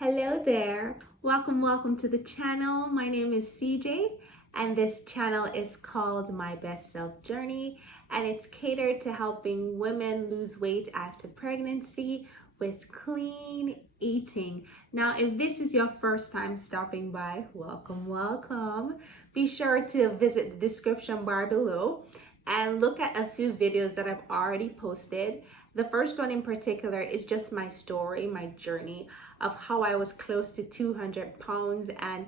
Hello there. Welcome to the channel. My name is CJ and this channel is called My Best Self Journey, and it's catered to helping women lose weight after pregnancy with clean eating. Now, if this is your first time stopping by, welcome. Be sure to visit the description bar below and look at a few videos that I've already posted. The first one in particular is just my story, my journey of how I was close to 200 pounds and,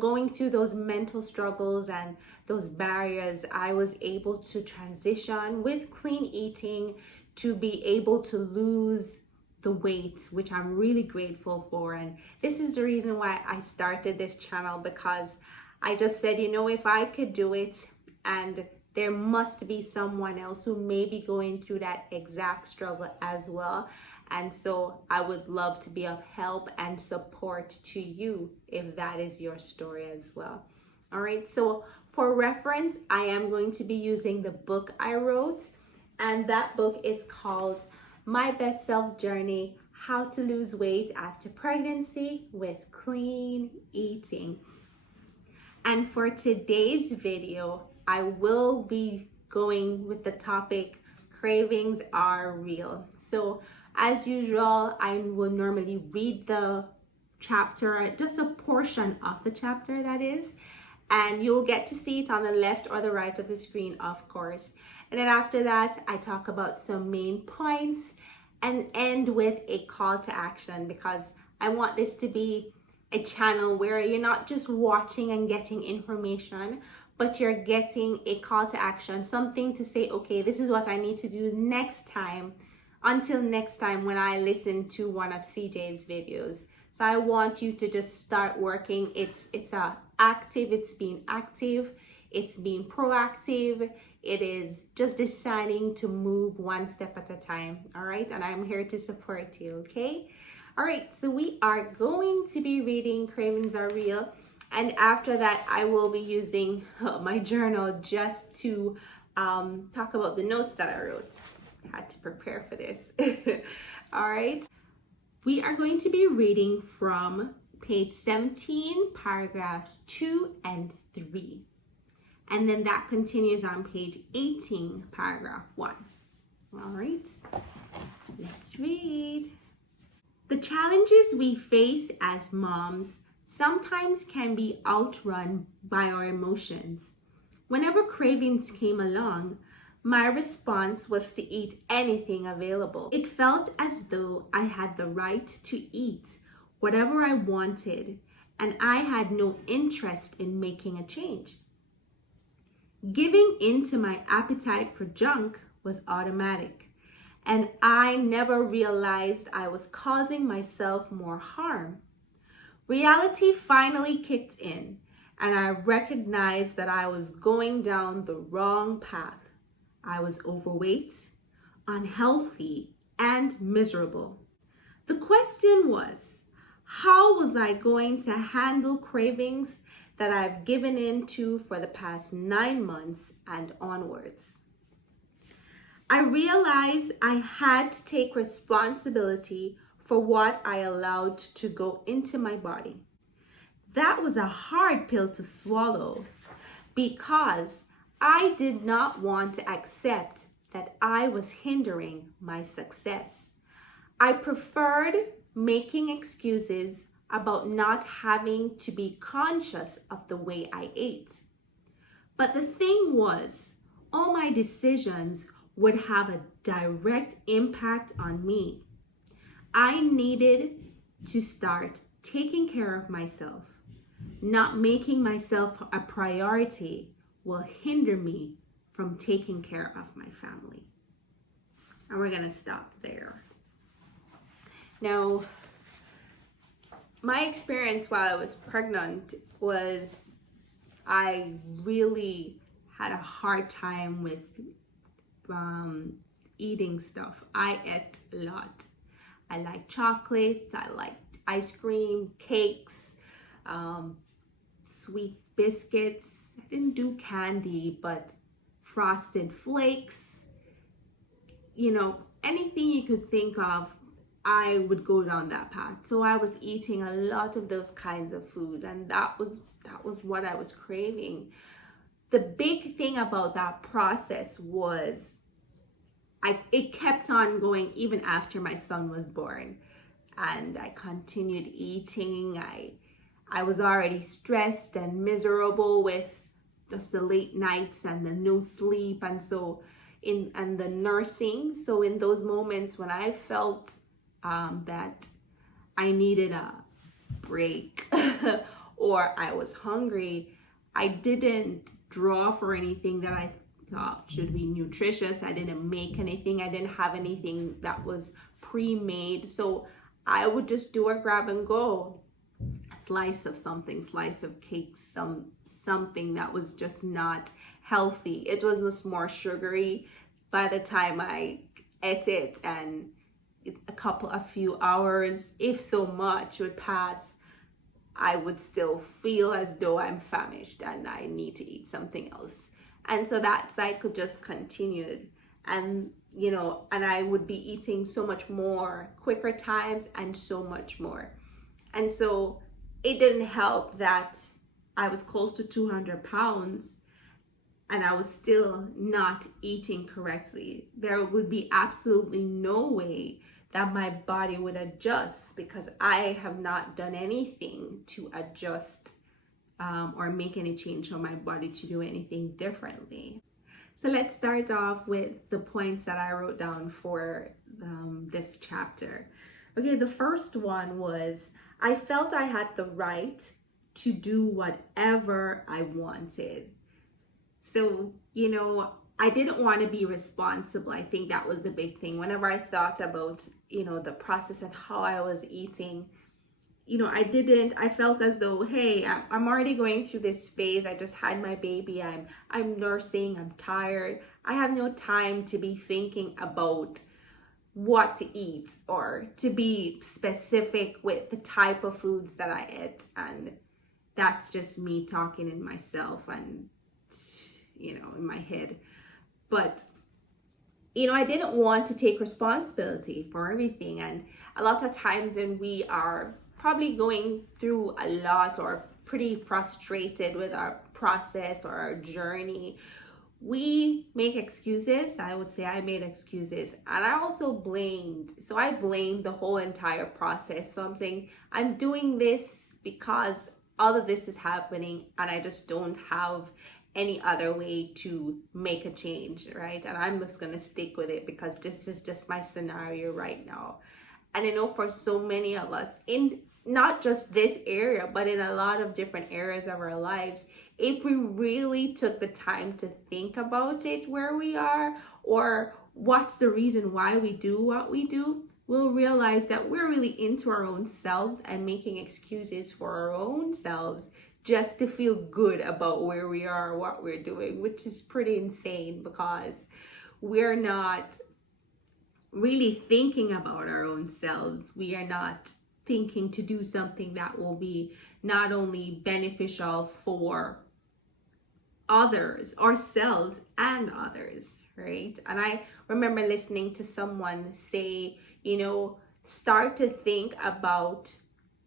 going through those mental struggles and those barriers. I was able to transition with clean eating to be able to lose the weight, which I'm really grateful for. And this is the reason why I started this channel, because I just said, if I could do it, and there must be someone else who may be going through that exact struggle as well. And so I would love to be of help and support to you if that is your story as well. All right, so for reference, I am going to be using the book I wrote, and that book is called My Best Self Journey: How to Lose Weight After Pregnancy with Clean Eating. And for today's video, I will be going with the topic, cravings are real. So as usual, I will normally read the chapter, just a portion of the chapter that is, and you'll get to see it on the left or the right of the screen, of course. And then after that, I talk about some main points and end with a call to action, because I want this to be a channel where you're not just watching and getting information, but you're getting a call to action, something to say, okay, this is what I need to do next time, until next time when I listen to one of CJ's videos. So I want you to just start working. It's active, it's being active, it's being proactive. It is just deciding to move one step at a time. All right, and I'm here to support you. Okay. All right, so we are going to be reading Cravings Are Real. And after that, I will be using my journal just to talk about the notes that I wrote. I had to prepare for this. All right. We are going to be reading from page 17, paragraphs 2 and 3. And then that continues on page 18, paragraph 1. All right. Let's read. The challenges we face as moms sometimes can be outrun by our emotions. Whenever cravings came along, my response was to eat anything available. It felt as though I had the right to eat whatever I wanted, and I had no interest in making a change. Giving in to my appetite for junk was automatic, and I never realized I was causing myself more harm. Reality finally kicked in, and I recognized that I was going down the wrong path. I was overweight, unhealthy, and miserable. The question was, how was I going to handle cravings that I've given in to for the past 9 months and onwards? I realized I had to take responsibility for what I allowed to go into my body. That was a hard pill to swallow, because I did not want to accept that I was hindering my success. I preferred making excuses about not having to be conscious of the way I ate. But the thing was, all my decisions would have a direct impact on me. I needed to start taking care of myself. Not making myself a priority will hinder me from taking care of my family. And we're gonna stop there. Now, my experience while I was pregnant was I really had a hard time with eating stuff. I ate a lot. I like chocolate, I like ice cream, cakes, sweet biscuits. I didn't do candy, but frosted flakes, anything you could think of, I would go down that path. So I was eating a lot of those kinds of foods, and that was what I was craving. The big thing about that process was it kept on going even after my son was born, and I continued eating. I was already stressed and miserable with just the late nights and the no sleep, and the nursing. So in those moments when I felt that I needed a break or I was hungry, I didn't draw for anything that I thought should be nutritious. I didn't make anything. I didn't have anything that was pre-made. So I would just do a grab and go, a slice of something, slice of cake, something that was just not healthy. It was just more sugary. By the time I ate it, and a few hours, if so much, would pass, I would still feel as though I'm famished and I need to eat something else. And so that cycle just continued. And, and I would be eating so much more, quicker times, and so much more. And so it didn't help that I was close to 200 pounds and I was still not eating correctly. There would be absolutely no way that my body would adjust, because I have not done anything to adjust or make any change for my body to do anything differently. So let's start off with the points that I wrote down for this chapter. Okay, the first one was, I felt I had the right to do whatever I wanted. So, I didn't want to be responsible. I think that was the big thing. Whenever I thought about, the process and how I was eating, I felt as though, hey, I'm already going through this phase. I just had my baby. I'm nursing. I'm tired. I have no time to be thinking about what to eat or to be specific with the type of foods that I eat. And that's just me talking in myself and, in my head. But, I didn't want to take responsibility for everything. And a lot of times when we are probably going through a lot or pretty frustrated with our process or our journey, we make excuses. I would say I made excuses, and I also blamed. So I blamed the whole entire process. So I'm saying I'm doing this because all of this is happening and I just don't have any other way to make a change, right? And I'm just gonna stick with it because this is just my scenario right now. And I know for so many of us, in not just this area, but in a lot of different areas of our lives, if we really took the time to think about it, where we are, or what's the reason why we do what we do, we'll realize that we're really into our own selves and making excuses for our own selves just to feel good about where we are, what we're doing, which is pretty insane, because we're not really thinking about our own selves. We are not thinking to do something that will be not only beneficial for others, ourselves and others, right? And I remember listening to someone say, start to think about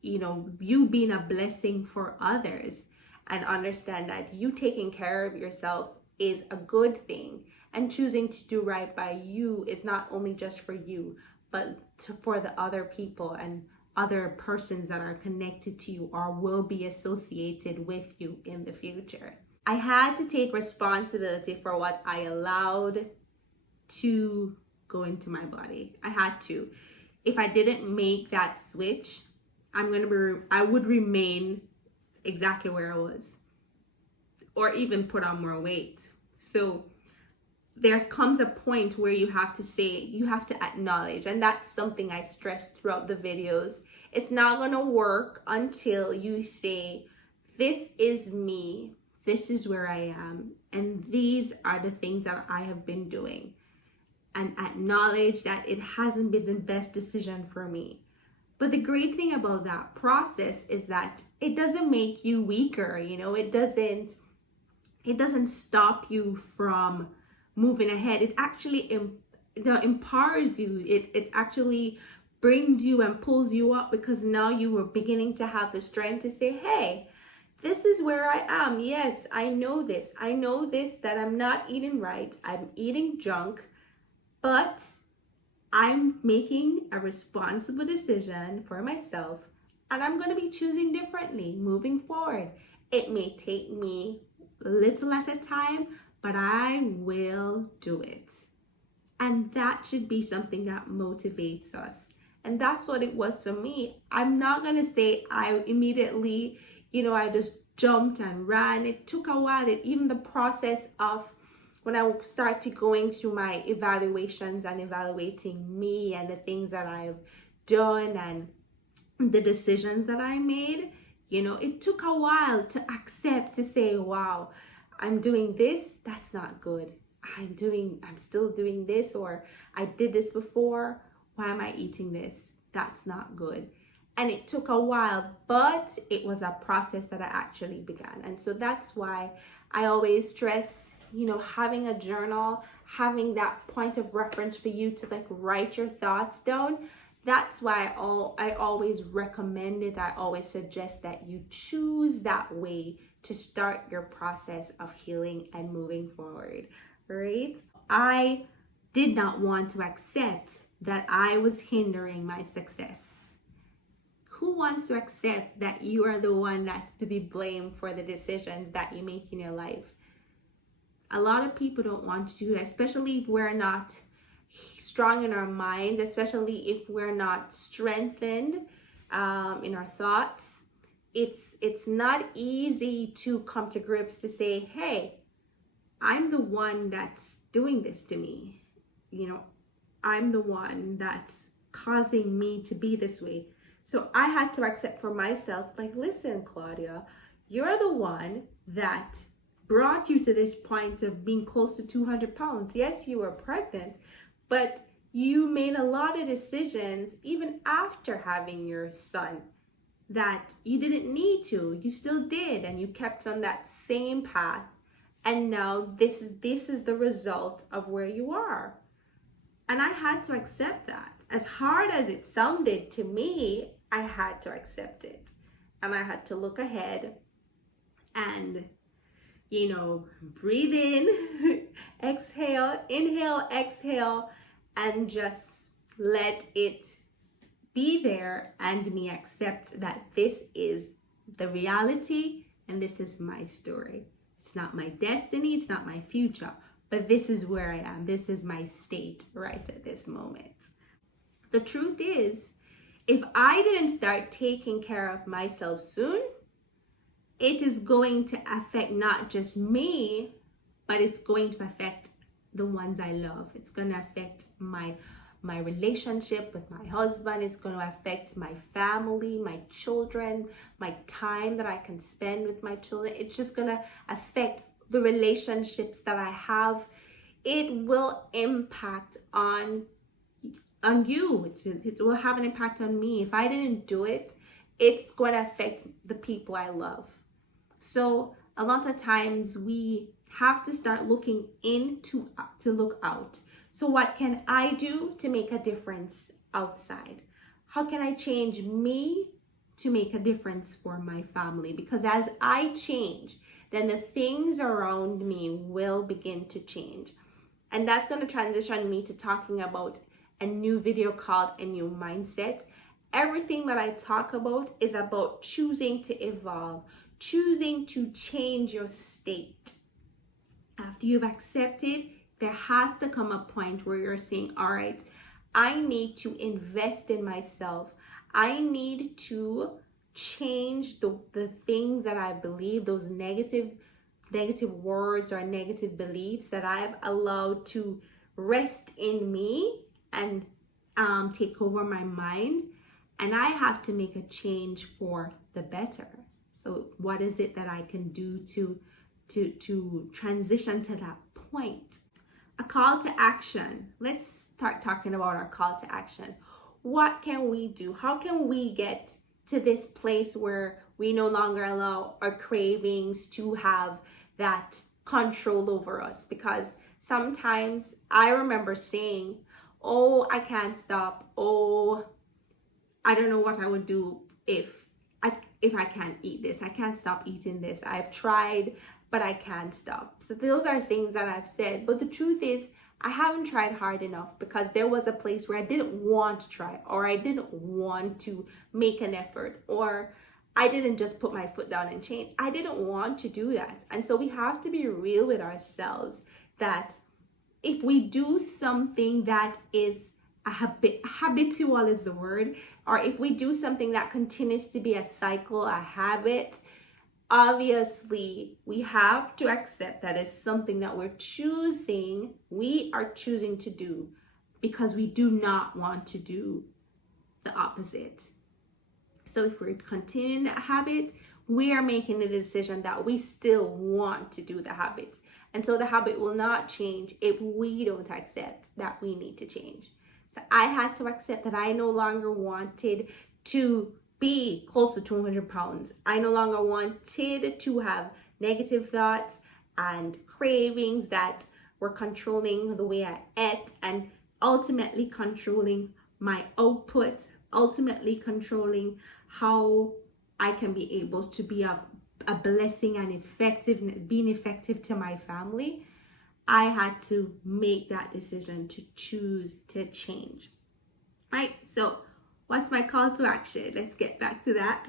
you being a blessing for others, and understand that you taking care of yourself is a good thing, and choosing to do right by you is not only just for you, but for the other people and other persons that are connected to you or will be associated with you in the future. I had to take responsibility for what I allowed to go into my body. I had to. If I didn't make that switch, I would remain exactly where I was, or even put on more weight. So there comes a point where you have to acknowledge, and that's something I stress throughout the videos. It's not going to work until you say, this is me, this is where I am, and these are the things that I have been doing, and acknowledge that it hasn't been the best decision for me. But the great thing about that process is that it doesn't make you weaker, it doesn't stop you from moving ahead. It actually empowers you. It actually brings you and pulls you up, because now you were beginning to have the strength to say, hey, this is where I am. Yes, I know this. I know this, that I'm not eating right. I'm eating junk, but I'm making a responsible decision for myself, and I'm going to be choosing differently moving forward. It may take me little at a time, but I will do it. And that should be something that motivates us. And that's what it was for me. I'm not going to say I immediately, I just jumped and ran. It took a while. Even the process of when I started going through my evaluations and evaluating me and the things that I've done and the decisions that I made, it took a while to accept, to say, wow, I'm doing this. That's not good. I'm still doing this, or I did this before. Why am I eating this? That's not good. And it took a while, but it was a process that I actually began. And so that's why I always stress, having a journal, having that point of reference for you to write your thoughts down. That's why I always recommend it. I always suggest that you choose that way to start your process of healing and moving forward, right? I did not want to accept that I was hindering my success. Who wants to accept that you are the one that's to be blamed for the decisions that you make in your life? A lot of people don't want to do that, especially if we're not strong in our minds, especially if we're not strengthened in our thoughts. It's not easy to come to grips to say, hey, I'm the one that's doing this to me. I'm the one that's causing me to be this way. So I had to accept for myself, listen, Claudia, you're the one that brought you to this point of being close to 200 pounds. Yes, you were pregnant, but you made a lot of decisions even after having your son that you didn't need to. You still did, and you kept on that same path. And now this is the result of where you are. And I had to accept that. As hard as it sounded to me, I had to accept it. And I had to look ahead and, breathe in, exhale, inhale, exhale, and just let it be there, and me accept that this is the reality and this is my story. It's not my destiny, it's not my future, but this is where I am. This is my state right at this moment. The truth is, if I didn't start taking care of myself soon, it is going to affect not just me, but it's going to affect the ones I love. It's going to affect my relationship with my husband. It's going to affect my family, my children, my time that I can spend with my children. It's just going to affect the relationships that I have. It will impact on you. It will have an impact on me. If I didn't do it, it's going to affect the people I love. So a lot of times we have to start looking in to look out. So what can I do to make a difference outside? How can I change me to make a difference for my family? Because as I change, then the things around me will begin to change. And that's going to transition me to talking about a new video called A New Mindset. Everything that I talk about is about choosing to evolve, choosing to change your state. After you've accepted, there has to come a point where you're saying, all right, I need to invest in myself. I need to change the things that I believe, those negative words or negative beliefs that I've allowed to rest in me and take over my mind. And I have to make a change for the better. So what is it that I can do to transition to that point? A call to action. Let's start talking about our call to action. What can we do? How can we get to this place where we no longer allow our cravings to have that control over us? Because sometimes I remember saying, oh, I can't stop. Oh, I don't know what I would do if I can't eat this. I can't stop eating this. I've tried, but I can't stop. So those are things that I've said. But the truth is, I haven't tried hard enough, because there was a place where I didn't want to try, or I didn't want to make an effort, or I didn't just put my foot down and change. I didn't want to do that. And so we have to be real with ourselves that if we do something that is habitual is the word, or if we do something that continues to be a cycle, a habit, obviously we have to accept that it's something that we are choosing to do, because we do not want to do the opposite. So if we're continuing that habit, we are making the decision that we still want to do the habit. And so the habit will not change if we don't accept that we need to change. So I had to accept that I no longer wanted to be close to 200 pounds. I no longer wanted to have negative thoughts and cravings that were controlling the way I ate, and ultimately controlling my output, ultimately controlling how I can be able to be a blessing and being effective to my family. I had to make that decision to choose to change. Right? So what's my call to action? Let's get back to that.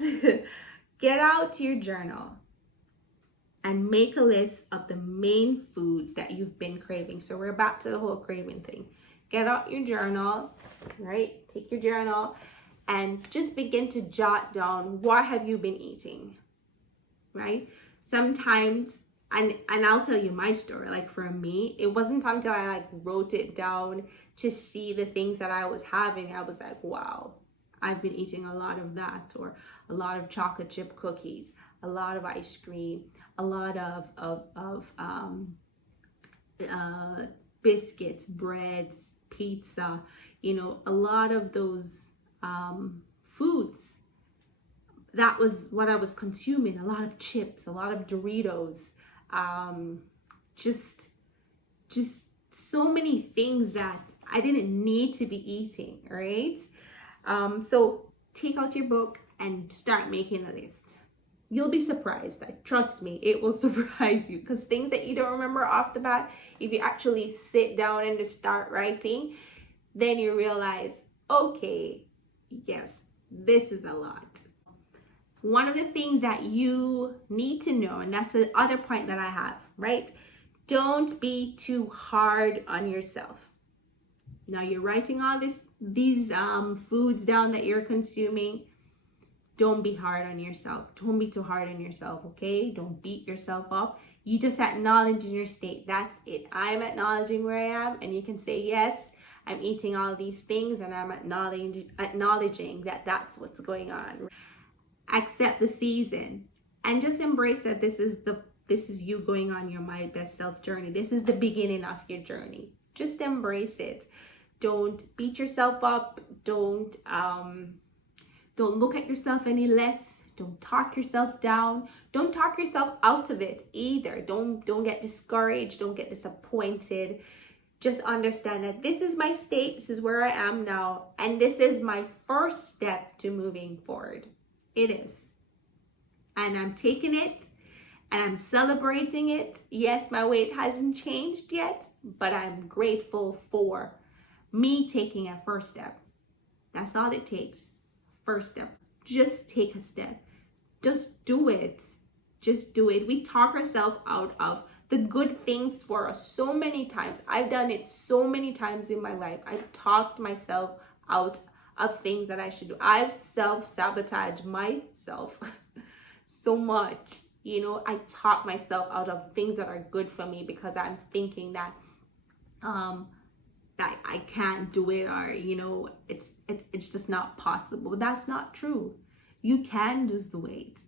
Get out your journal and make a list of the main foods that you've been craving. So we're back to the whole craving thing. Get out your journal, right? Take your journal and just begin to jot down, what have you been eating, right? Sometimes, and I'll tell you my story, like for me, it wasn't until I wrote it down to see the things that I was having, I was like, wow, I've been eating a lot of that, or a lot of chocolate chip cookies, a lot of ice cream, a lot of biscuits, breads, pizza, a lot of those foods. That was what I was consuming. A lot of chips, a lot of Doritos, just so many things that I didn't need to be eating, right? So take out your book and start making a list. You'll be surprised. Like, trust me, it will surprise you, because things that you don't remember off the bat, if you actually sit down and just start writing, then you realize, okay, yes, this is a lot. One of the things that you need to know, and that's the other point that I have, right? Don't be too hard on yourself. Now you're writing all these foods down that you're consuming. Don't be hard on yourself. Don't be too hard on yourself, okay? Don't beat yourself up. You just acknowledge in your state. That's it. I'm acknowledging where I am, and you can say, yes, I'm eating all these things, and I'm acknowledging that that's what's going on. Accept the season and just embrace that this is you going on your My Best Self journey. This is the beginning of your journey. Just embrace it. Don't beat yourself up. Don't look at yourself any less. Don't talk yourself down. Don't talk yourself out of it either. Don't get discouraged. Don't get disappointed. Just understand that this is my state. This is where I am now. And this is my first step to moving forward. It is. And I'm taking it and I'm celebrating it. Yes, my weight hasn't changed yet, but I'm grateful for me taking a first step. That's all it takes. First step. Just take a step. Just do it. Just do it. We talk ourselves out of the good things for us so many times. I've done it so many times in my life. I've talked myself out of things that I should do. I've self-sabotaged myself so much. I talk myself out of things that are good for me because I'm thinking that that I can't do it, or it's just not possible. But that's not true. You can lose the weight.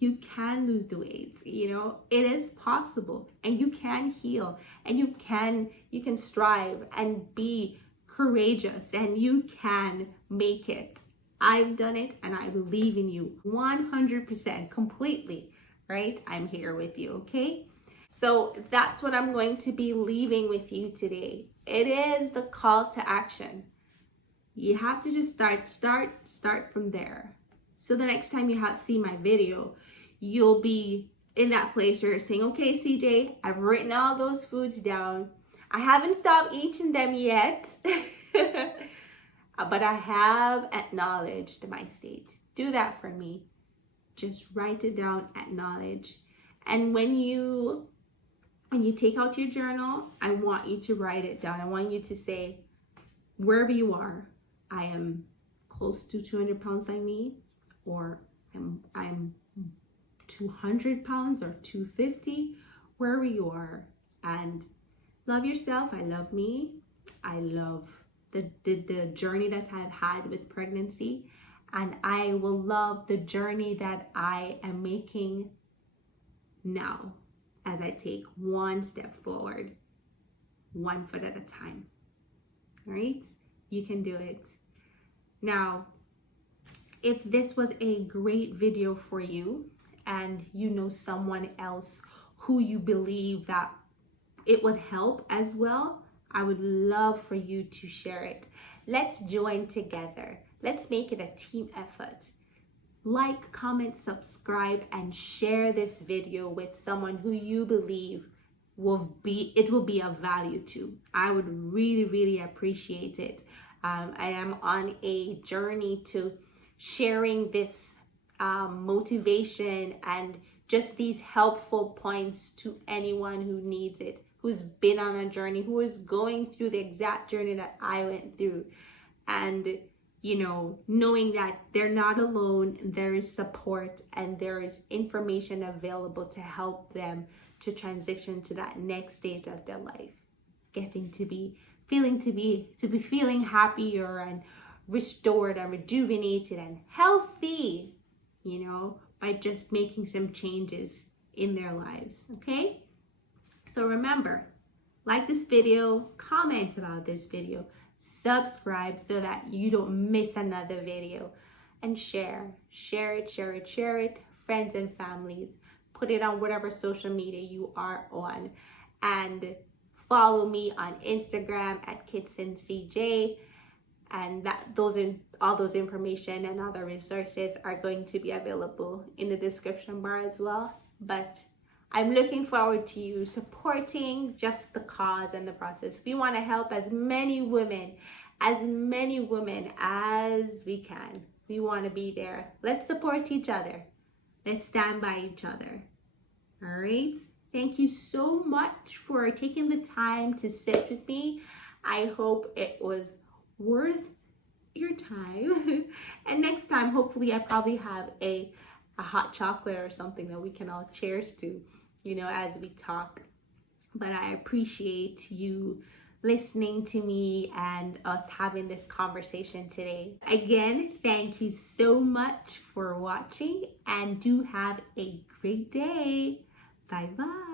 You can lose the weight. It is possible, and you can heal, and you can strive and be courageous, and you can make it. I've done it, and I believe in you 100%, completely, right? I'm here with you, okay? So that's what I'm going to be leaving with you today. It is the call to action. You have to just start from there. So the next time you see my video, you'll be in that place where you're saying, okay, CJ, I've written all those foods down. I haven't stopped eating them yet, but I have acknowledged my state. Do that for me. Just write it down, acknowledge. And when you take out your journal, I want you to write it down. I want you to say, wherever you are, I am close to 200 pounds like me, or I'm 200 pounds or 250, wherever you are. And love yourself. I love me. I love the journey that I've had with pregnancy. And I will love the journey that I am making now as I take one step forward, 1 foot at a time. All right? You can do it. Now, if this was a great video for you and you know someone else who you believe that it would help as well, I would love for you to share it. Let's join together. Let's make it a team effort. Like, comment, subscribe, and share this video with someone who you believe it will be of value to. I would really, really appreciate it. I am on a journey to sharing this motivation and just these helpful points to anyone who needs it, who's been on a journey, who is going through the exact journey that I went through. And knowing that they're not alone, there is support and there is information available to help them to transition to that next stage of their life, getting to be feeling happier and restored and rejuvenated and healthy, by just making some changes in their lives. Okay? So remember, like this video, comment about this video, subscribe so that you don't miss another video, and share it, friends and families. Put it on whatever social media you are on, and follow me on Instagram at KitsenCJ, and all those information and other resources are going to be available in the description bar as well. But I'm looking forward to you supporting just the cause and the process. We want to help as many women as we can. We want to be there. Let's support each other. Let's stand by each other. All right? Thank you so much for taking the time to sit with me. I hope it was worth your time. And next time, hopefully, I probably have a hot chocolate or something that we can all cheers to, as we talk. But I appreciate you listening to me and us having this conversation today. Again, thank you so much for watching, and do have a great day. Bye-bye.